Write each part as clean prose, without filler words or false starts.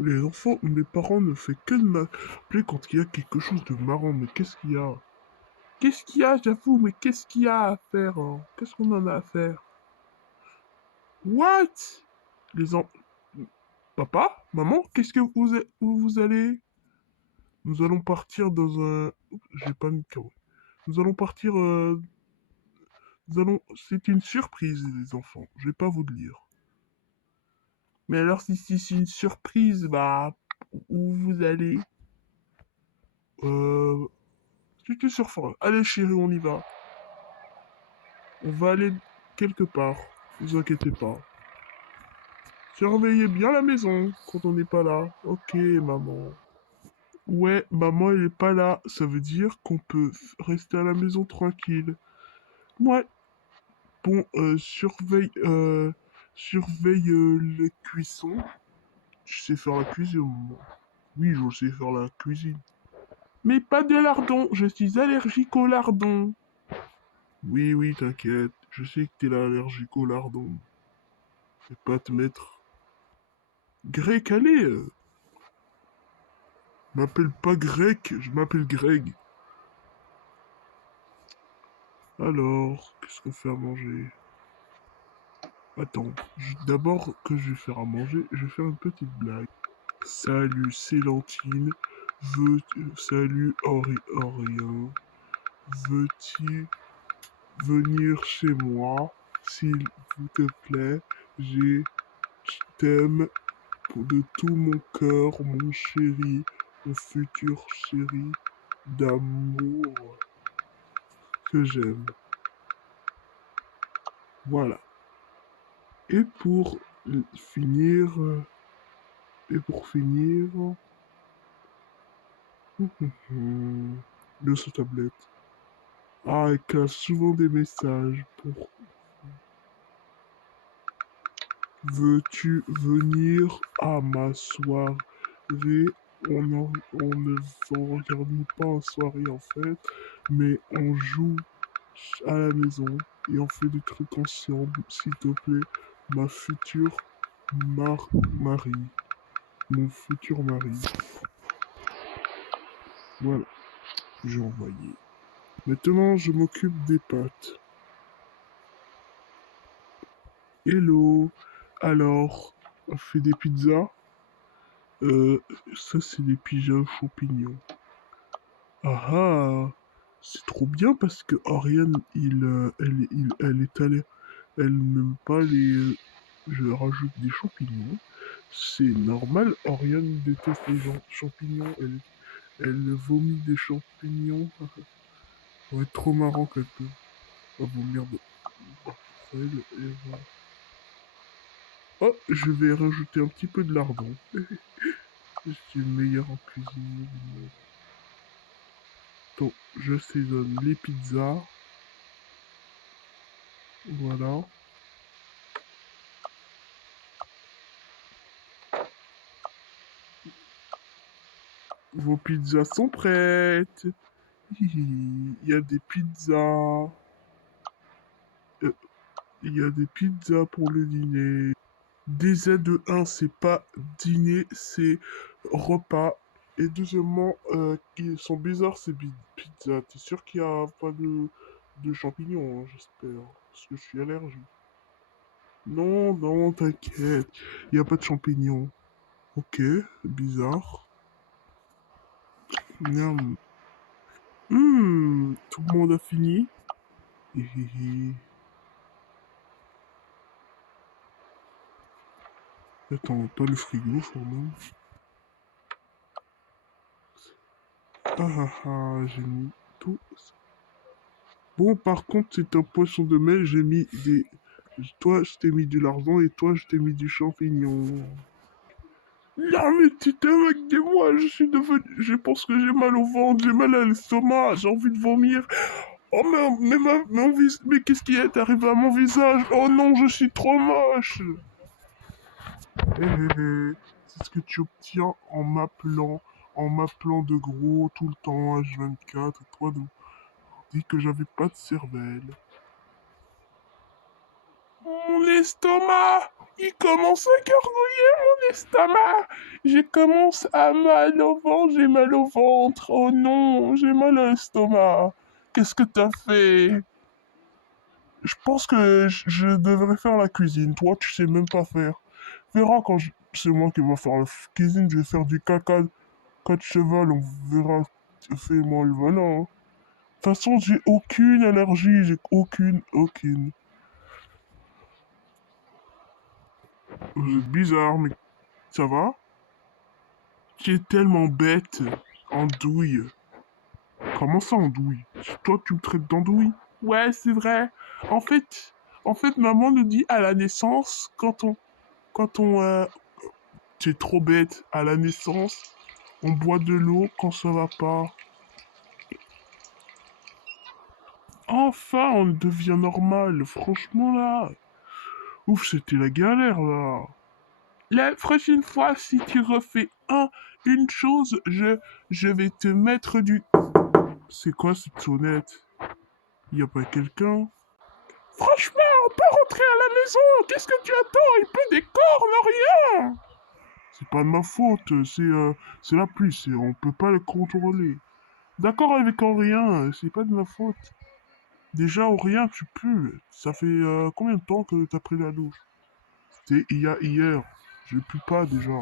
Les enfants, mes parents ne font que de m'appeler quand il y a quelque chose de marrant. Mais qu'est-ce qu'il y a? Qu'est-ce qu'il y a, j'avoue, mais qu'est-ce qu'il y a à faire, hein? Qu'est-ce qu'on en a à faire? What? Les en... Papa? Maman? Qu'est-ce que où vous allez? Nous allons partir dans un... Oups, j'ai pas mis de carreau. Nous allons partir... Nous allons... C'est une surprise, les enfants. Je vais pas vous le dire. Mais alors, si c'est une surprise, bah... Où vous allez? Euh... C'est une surprise. Allez, chérie, on y va. On va aller quelque part. Ne vous inquiétez pas. Surveillez bien la maison quand on n'est pas là. Ok, maman. Ouais, maman, elle est pas là. Ça veut dire qu'on peut rester à la maison tranquille. Ouais. Bon, surveille les cuissons. Tu sais faire la cuisine, maman. Oui, je sais faire la cuisine. Mais pas de lardons. Je suis allergique au lardon. Oui, oui, t'inquiète. Je sais que t'es allergique au lardon. Fais pas te mettre... Grec, allez. M'appelle pas Grec, je m'appelle Greg. Alors, qu'est-ce qu'on fait à manger? Attends, d'abord que je vais faire à manger, je vais faire une petite blague. Salut Célentine, salut Orien, veux-tu venir chez moi, s'il vous te plaît? Je t'aime de tout mon cœur, mon chéri, mon futur chéri d'amour que j'aime. Voilà. Et pour finir, de sa tablette. Ah, elle cache souvent des messages pour veux-tu venir à ma soirée? On ne regarde pas en soirée en fait, mais on joue à la maison et on fait des trucs ensemble, s'il te plaît, ma future mari, mon futur mari. Voilà, j'ai envoyé. Maintenant, je m'occupe des pâtes. Hello. Alors, on fait des pizzas. Euh, Ça, c'est des pizzas aux champignons. Ah ah, c'est trop bien parce que Ariane, elle est allée, elle n'aime pas les. Je rajoute des champignons. C'est normal, Oriane déteste les champignons. Elle vomit des champignons. Ça va être trop marrant qu'elle peut vomir de elle. Et voilà. Oh, je vais rajouter un petit peu de lardon. Je suis le meilleur en cuisine du monde. Donc, je saisonne les pizzas. Voilà. Vos pizzas sont prêtes. Il y a des pizzas. Euh, Il y a des pizzas pour le dîner. Déjà de un, c'est pas dîner, c'est repas. Et deuxièmement, ils sont bizarres ces pizzas. T'es sûr qu'il y a pas de champignons, hein, j'espère. Parce que je suis allergique. Non, non, t'inquiète. Il y a pas de champignons. Ok, bizarre. Miam. Tout le monde a fini? Hi, hi, hi. Attends, pas le frigo, quand même. Ah ah ah, j'ai mis tout ça. Bon, par contre, c'est un poisson de mer, j'ai mis des... Toi, je t'ai mis du lardon et toi, je t'ai mis du champignon. Non, mais tu te moques de moi, je suis devenu... Je pense que j'ai mal au ventre, j'ai mal à l'estomac, j'ai envie de vomir. Oh, mais qu'est-ce qui est arrivé à mon visage? Oh non, je suis trop moche. Hé, hé, hé, c'est ce que tu obtiens en m'appelant de gros tout le temps, H24, et toi, donc, dis que j'avais pas de cervelle. Mon estomac! Il commence à gargouiller mon estomac. Je commence à mal au ventre, j'ai mal au ventre. Oh non, j'ai mal à l'estomac. Qu'est-ce que t'as fait? Je pense que je devrais faire la cuisine. Toi, tu sais même pas faire. Verra quand c'est moi qui vais faire la cuisine, je vais faire du caca, de cheval, on verra. Fais-moi le volant. De toute façon, j'ai aucune allergie, j'ai aucune. Vous êtes bizarre, mais ça va? Tu es tellement bête, andouille. Comment ça, andouille? Toi, tu me traites d'andouille? Ouais, c'est vrai. En fait, maman nous dit à la naissance, c'est trop bête. À la naissance, on boit de l'eau quand ça va pas. Enfin, on devient normal. Franchement, là. Ouf, c'était la galère, là. La prochaine fois, si tu refais une chose, je vais te mettre du... C'est quoi cette sonnette? Y a pas quelqu'un? Franchement, on peut rentrer à la maison. Qu'est-ce que tu attends? Il peut des cornes, rien. C'est pas de ma faute. C'est la pluie. On peut pas le contrôler. D'accord avec rien. C'est pas de ma faute. Déjà, rien, tu pues. Ça fait combien de temps que t'as pris la douche? C'était hier. Je pue pas déjà.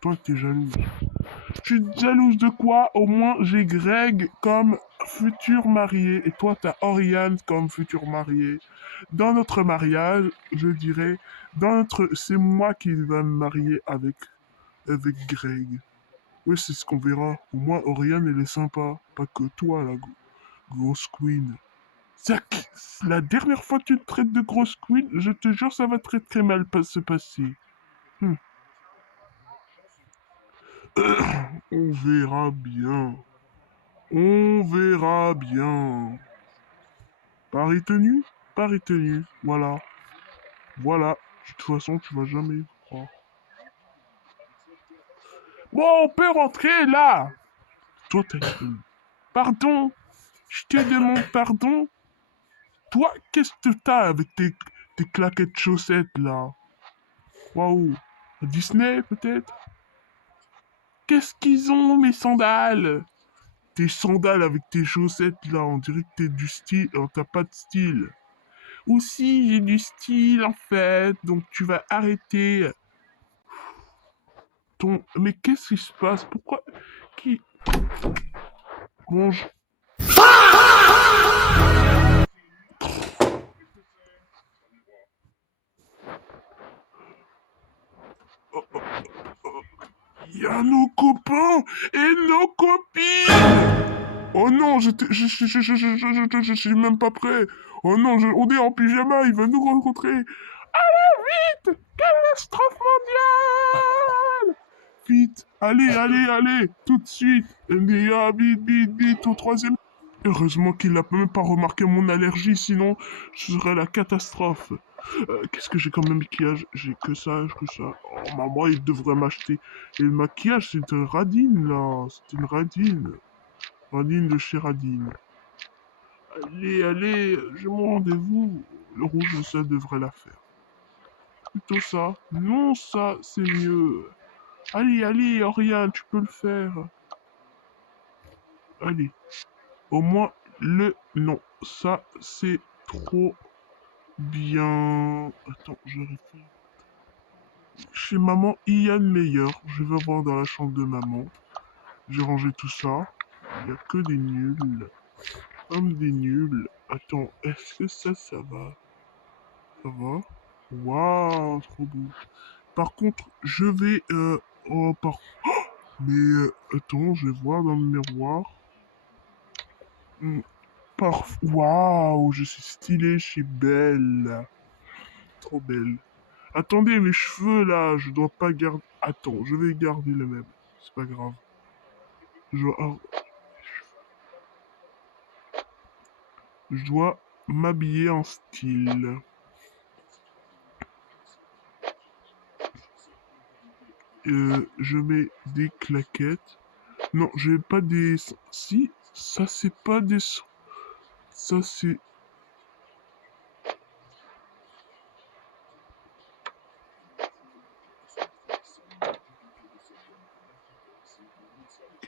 Toi, t'es jalouse. Je suis jalouse de quoi? Au moins, j'ai Greg comme futur marié et toi, t'as Oriane comme futur marié. Dans notre mariage, je dirais, c'est moi qui va me marier avec Greg. Oui, c'est ce qu'on verra. Au moins, Oriane, elle est sympa. Pas que toi, la grosse queen. Ça, la dernière fois que tu te traites de grosse queen, je te jure, ça va très très mal se passer. Hmm. On verra bien. On verra bien. Paris tenu? Paris tenu. Voilà. Voilà. De toute façon, tu vas jamais croire. Bon, on peut rentrer là. Toi, t'as gueule. Pardon. Je te demande pardon. Toi, qu'est-ce que t'as avec tes claquettes chaussettes là? Waouh. Disney peut-être? Qu'est-ce qu'ils ont, mes sandales? Tes sandales avec tes chaussettes là, on dirait que t'es du style. Oh, t'as pas de style. Aussi, j'ai du style en fait, donc tu vas arrêter ton. Mais qu'est-ce qui se passe? Pourquoi? Qui mange? Il y a nos copains et nos copines! Oh non, je suis même pas prêt. Oh non, on est en pyjama, il va nous rencontrer. Allez, vite! Catastrophe mondiale! Vite, allez, tout de suite. Vite, au troisième. Heureusement qu'il n'a même pas remarqué mon allergie, sinon ce serait la catastrophe. Qu'est-ce que j'ai comme maquillage? J'ai que ça. Oh, maman, il devrait m'acheter. Et le maquillage, c'est une radine, là. C'est une radine. Radine de chez Radine. Allez, j'ai mon rendez-vous. Le rouge, ça devrait la faire. Plutôt ça. Non, ça, c'est mieux. Allez, Oriane, tu peux le faire. Allez. Au moins, non, ça, c'est trop bien. Attends, je réfléchis. Chez maman, il y a le meilleur. Je vais voir dans la chambre de maman. J'ai rangé tout ça. Il n'y a que des nuls. Comme des nuls. Attends, est-ce que ça va? Ça va? Waouh, trop beau. Par contre, je vais... oh, mais attends, je vais voir dans le miroir. Hmm, Waouh, je suis stylée, je suis belle. Trop belle. Attendez, mes cheveux là, je dois pas garder. Attends, je vais garder le même. C'est pas grave. Je dois m'habiller en style. Je mets des claquettes. Non, je vais pas des. Si, ça c'est pas des. Ça c'est.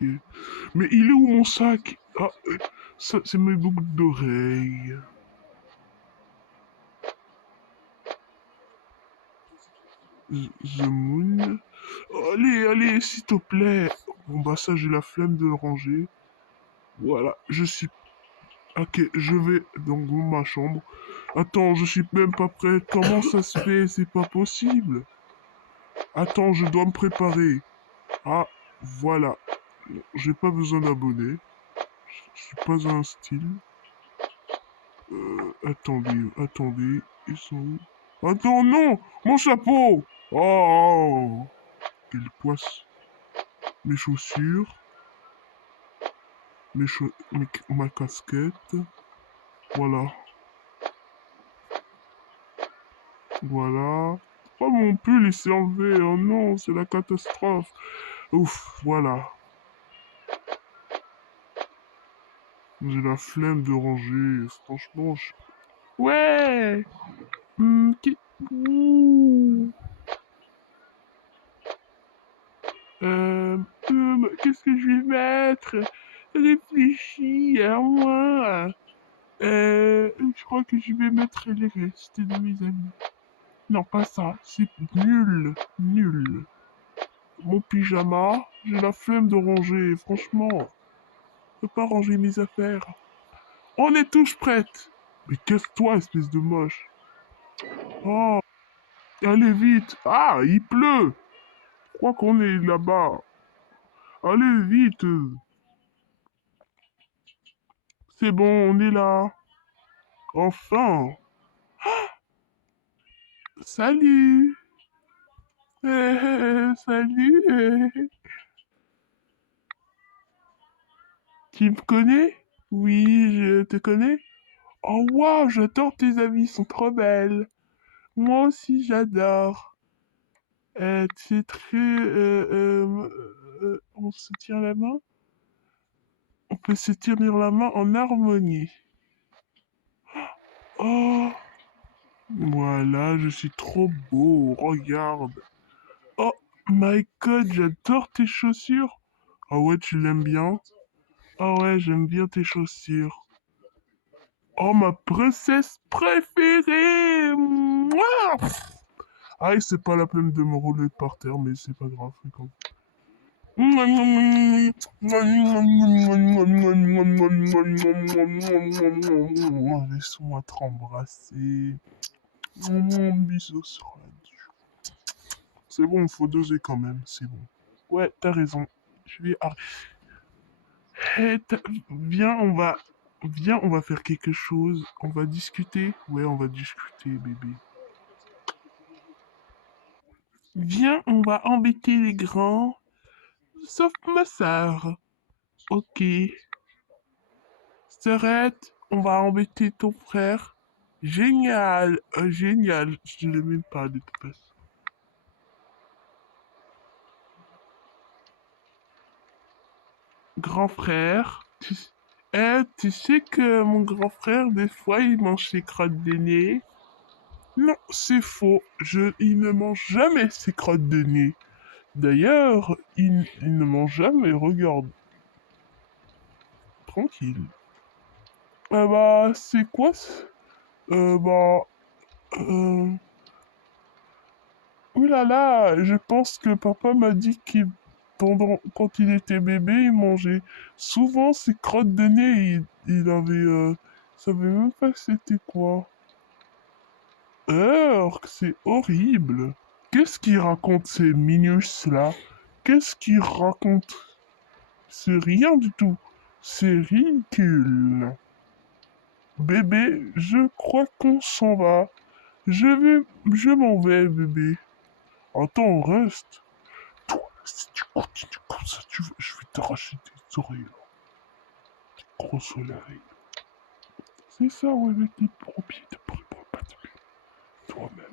Ok. Mais il est où mon sac? Ah, ça, c'est mes boucles d'oreilles. The Moon. Allez, allez, s'il te plaît. Bon, bah ça, j'ai la flemme de le ranger. Voilà, je suis... Ok, je vais dans ma chambre. Attends, je suis même pas prêt. Comment ça se fait? C'est pas possible. Attends, je dois me préparer. Ah, voilà. J'ai pas besoin d'abonnés. Je suis pas un style. Attendez, attendez. Ils sont où? Attends, non! Mon chapeau! Oh! Quelle poisse. Mes chaussures. Ma casquette. Voilà. Voilà. Oh, mon pull, il s'est enlevé. Oh non, c'est la catastrophe. Ouf, voilà. J'ai la flemme de ranger. Franchement, ouais! Ouh. Qu'est-ce que je vais mettre? Réfléchis à moi. Je crois que je vais mettre les restes de mes amis. Non, pas ça. C'est nul. Nul. Mon pyjama, j'ai la flemme de ranger. Franchement, je peux pas ranger mes affaires. On est tous prêtes. Mais casse-toi, espèce de moche. Oh, allez vite. Ah, il pleut. Je crois qu'on est là-bas. Allez vite. C'est bon, on est là. Enfin. Salut. Salut. Tu me connais? Oui, je te connais. Oh waouh, j'adore tes amis, ils sont trop belles. Moi aussi, j'adore. C'est très... on se tient la main? On peut se tenir la main en harmonie. Oh, voilà, je suis trop beau, regarde. Oh my god, j'adore tes chaussures. Ah ouais, tu l'aimes bien? Ah ouais, j'aime bien tes chaussures. Oh, ma princesse préférée! Mouah. Ah, et c'est pas la peine de me rouler par terre, mais c'est pas grave, c'est comme... Laisse-moi te embrasser. Bisous sur la joue. C'est bon, faut doser quand même, c'est bon. Ouais, t'as raison. Je vais... Viens, Viens, on va faire quelque chose. On va discuter. Ouais, on va discuter, bébé. Viens, on va embêter les grands. Sauf ma sœur. Ok. Sœurette, on va embêter ton frère. Génial. Génial. Je ne l'aime pas de toute façon. Grand frère. Tu sais que mon grand frère, des fois, il mange ses crottes de nez. Non, c'est faux. Il ne mange jamais ses crottes de nez. D'ailleurs, il ne mange jamais, regarde. Tranquille. Bah, c'est quoi bah... Euh... Ouh là là, je pense que papa m'a dit qu'il... Quand il était bébé, il mangeait souvent ses crottes de nez. Il avait... Je savais même pas c'était quoi. C'est horrible. Qu'est-ce qu'il raconte ces minus là? Qu'est-ce qu'il raconte? C'est rien du tout. C'est ridicule. Bébé, je crois qu'on s'en va. Je m'en vais, bébé. Attends, reste. Toi, si tu continues comme ça, je vais t'arracher tes oreilles, là. Tes grosses oreilles. C'est ça, ouais, avec les pompiers de préparer pas toi-même.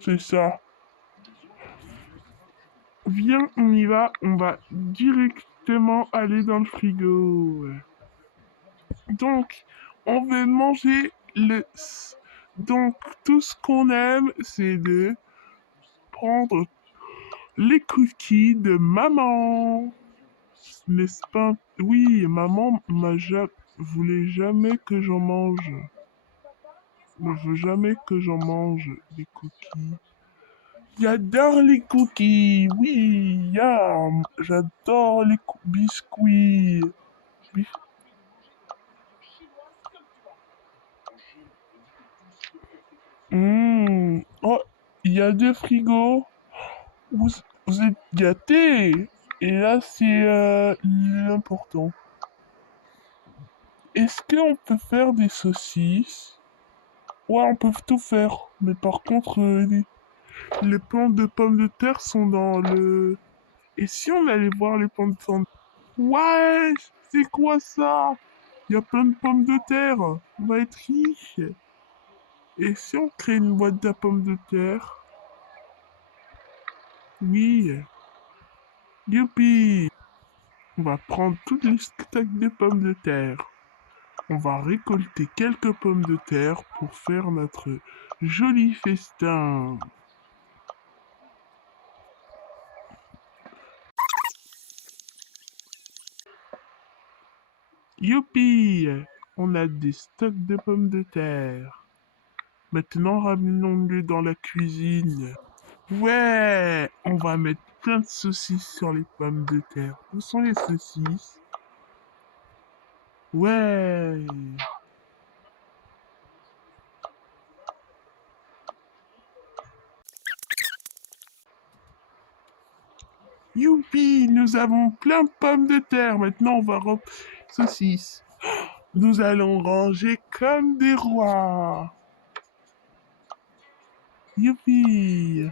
C'est ça. Viens, on y va. On va directement aller dans le frigo. Ouais. Donc, on veut manger le... Donc, tout ce qu'on aime, c'est de prendre Les cookies de maman. N'est-ce pas? Oui, maman voulait jamais que j'en mange. Ne veut jamais que j'en mange des cookies. J'adore les cookies. Oui, yam. J'adore les biscuits. Bis- Oh, il y a deux frigos. Vous, vous êtes gâtés. Et là, c'est l'important. Est-ce qu'on peut faire des saucisses? Ouais, on peut tout faire. Mais par contre, les plantes de pommes de terre sont dans le... Et si on allait voir les pommes de terre? Ouais, c'est quoi ça? Il y a plein de pommes de terre. On va être riche. Et si on crée une boîte de pommes de terre? Oui. Youpi! On va prendre toutes les stacks de pommes de terre. On va récolter quelques pommes de terre pour faire notre joli festin. Youpi! On a des stocks de pommes de terre. Maintenant, ramenons-les dans la cuisine. Ouais! On va mettre plein de saucisses sur les pommes de terre. Où sont les saucisses? Ouais! Youpi! Nous avons plein de pommes de terre. Maintenant, on va saucisses. Nous allons ranger comme des rois. Youpi!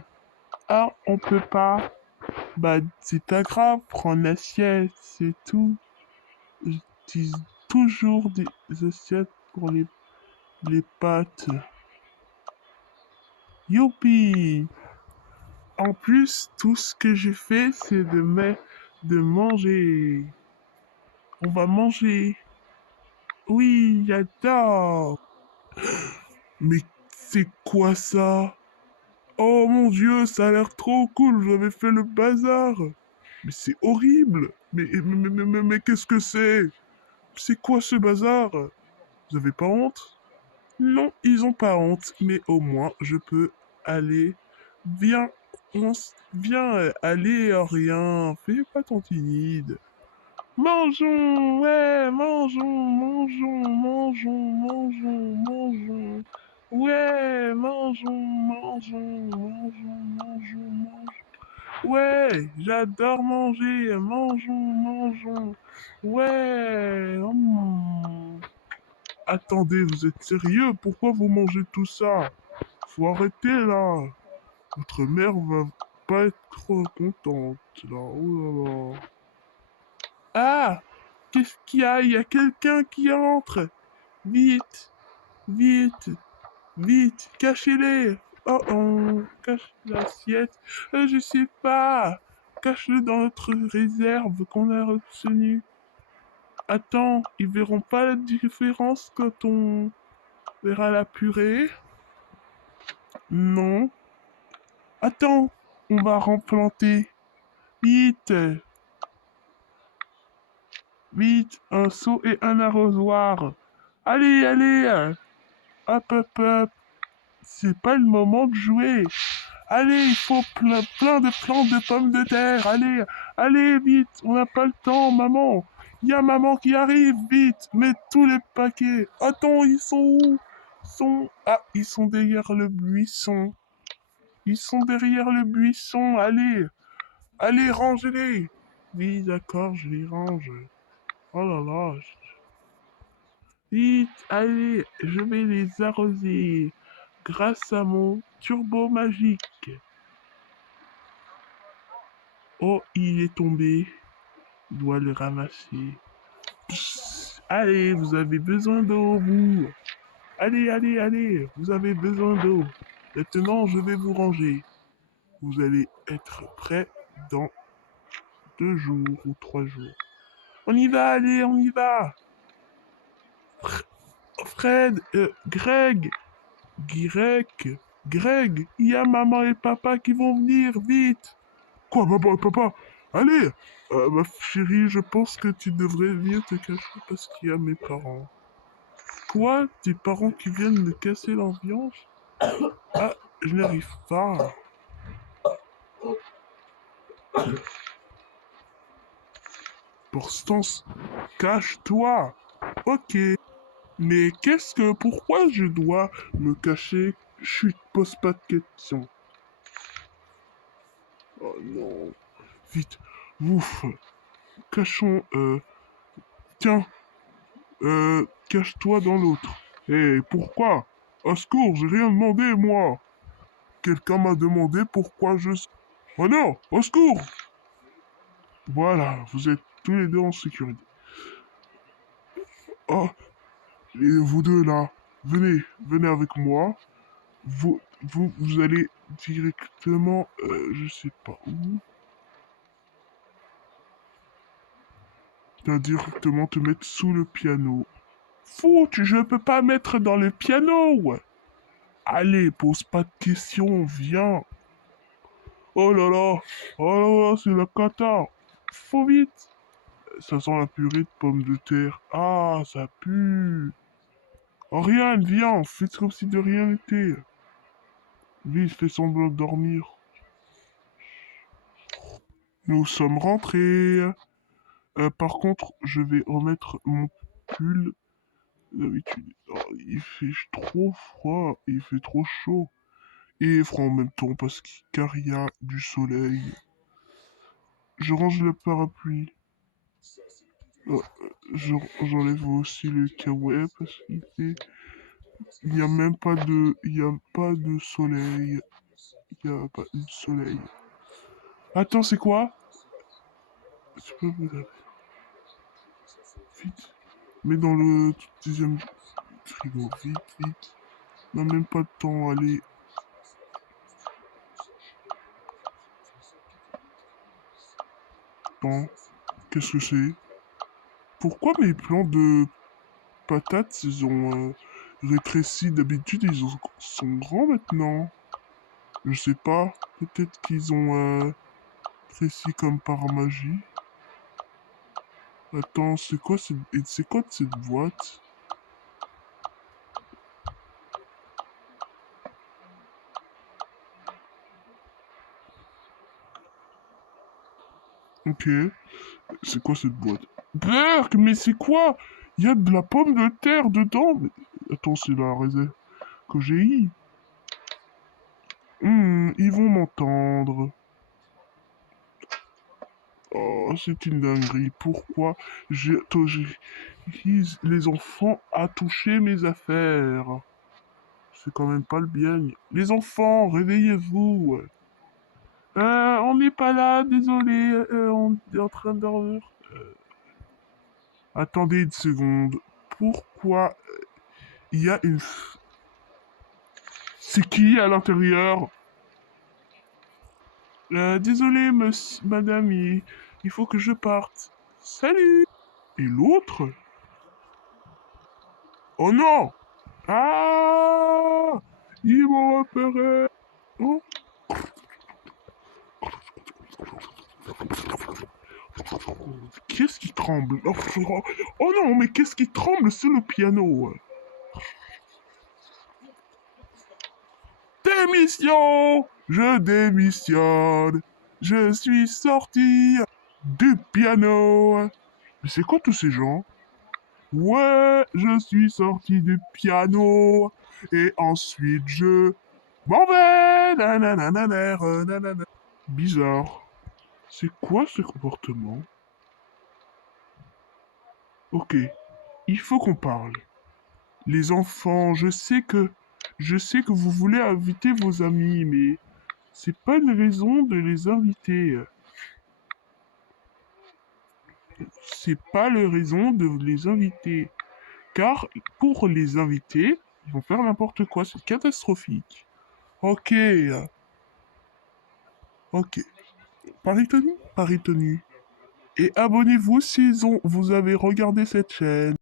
Ah, on peut pas. Bah, c'est pas grave, prends l'assiette, c'est tout. J'utilise toujours des assiettes pour les pâtes. Youpi! En plus, tout ce que j'ai fait, c'est de manger. On va manger. Oui, j'adore. Mais c'est quoi ça? Oh mon Dieu, ça a l'air trop cool, vous avez fait le bazar. Mais c'est horrible. Mais qu'est-ce que c'est? C'est quoi ce bazar? Vous avez pas honte? Non, ils ont pas honte, mais au moins je peux aller. Viens, viens, allez, rien, fais pas ton timide. Mangeons, ouais, mangeons. Ouais, mangeons. Ouais, j'adore manger, mangeons. Ouais, Attendez, vous êtes sérieux? Pourquoi vous mangez tout ça? Faut arrêter là. Votre mère va pas être trop contente là. Oh là là. Ah! Qu'est-ce qu'il y a? Il y a quelqu'un qui entre. Vite, vite, vite, cachez-les. Oh, on cache l'assiette. Je sais pas. Cache-le dans notre réserve qu'on a retenue. Attends, ils verront pas la différence quand on verra la purée. Non. Attends, on va replanter. Vite, vite, un seau et un arrosoir. Allez, hop. C'est pas le moment de jouer. Allez, il faut plein de plantes de pommes de terre. Allez, vite, on n'a pas le temps, maman. Il y a maman qui arrive, vite, mets tous les paquets. Attends, ils sont où? Ils sont derrière le buisson. Ils sont derrière le buisson, allez, rangez-les. Oui, d'accord, je les range. Oh là là. Vite, allez, je vais les arroser grâce à mon turbo magique. Oh, il est tombé. Je dois le ramasser. Psst, allez, vous avez besoin d'eau, vous. Allez, vous avez besoin d'eau. Maintenant, je vais vous ranger. Vous allez être prêts dans 2 jours ou 3 jours. On y va, allez, on y va. Fred, Greg, il y a maman et papa qui vont venir, vite. Quoi, maman et papa? Allez! Ma chérie, je pense que tu devrais venir te cacher parce qu'il y a mes parents. Quoi? Tes parents qui viennent me casser l'ambiance? Ah, je n'arrive pas. Constance, cache-toi! Ok. Mais pourquoi je dois me cacher? Chut, pose pas de questions. Oh non. Vite, ouf. Cachons, tiens, cache-toi dans l'autre. Eh, pourquoi? Au secours, j'ai rien demandé, moi. Quelqu'un m'a demandé pourquoi je... Oh non, au secours! Voilà, vous êtes tous les deux en sécurité. Oh, et vous deux là, venez avec moi. Vous allez directement, je sais pas où. Directement te mettre sous le piano. Fou, je peux pas mettre dans le piano, ouais. Allez, pose pas de questions, viens. Oh là là, c'est la cata. Faut vite. Ça sent la purée de pommes de terre. Ah, ça pue. Oriane, viens, fais comme si de rien n'était. Vite, fais semblant de dormir. Nous sommes rentrés. Par contre, je vais remettre mon pull. D'habitude, oh, il fait trop froid, il fait trop chaud. Et froid en même temps car il y a du soleil. Je range le parapluie. Oh, j'enlève aussi le kawaii parce qu'il fait... Il n'y a même pas de... Il n'y a pas de soleil. Il n'y a pas de soleil. Attends, c'est quoi? C'est pas vous. Vite. Mets dans le deuxième frigo. Vite, vite. On n'a même pas de temps. Allez. Attends. Qu'est-ce que c'est? Pourquoi mes plans de patates, ils ont rétréci? D'habitude, sont grands maintenant. Je sais pas. Peut-être qu'ils ont rétréci comme par magie. Attends, c'est quoi cette boîte? Ok. C'est quoi cette boîte? Berk, mais c'est quoi? Il y a de la pomme de terre dedans. Attends, c'est la réserve que j'ai eue. Ils vont m'entendre. Oh, c'est une dinguerie. Pourquoi j'autorise les enfants à toucher mes affaires? C'est quand même pas le bien. Les enfants, réveillez-vous. On n'est pas là, désolé. On est en train de dormir. Attendez une seconde. Pourquoi il y a une... C'est qui à l'intérieur? Désolé, monsieur, madame, il faut que je parte. Salut! Et l'autre? Oh non! Ah! Ils m'ont repéré! Oh, qu'est-ce qui tremble? Oh non, mais qu'est-ce qui tremble? C'est le piano! Démission! Je démissionne! Je suis sorti du piano! Mais c'est quoi tous ces gens? Ouais, je suis sorti du piano et ensuite je m'en vais. Nananana, bizarre. C'est quoi ce comportement? Ok, il faut qu'on parle. Les enfants, je sais que vous voulez inviter vos amis, mais c'est pas une raison de les inviter. C'est pas la raison de les inviter. Car pour les inviter, ils vont faire n'importe quoi, c'est catastrophique. Ok, ok. Paris tenu? Paris tenu. Et abonnez-vous si vous avez regardé cette chaîne.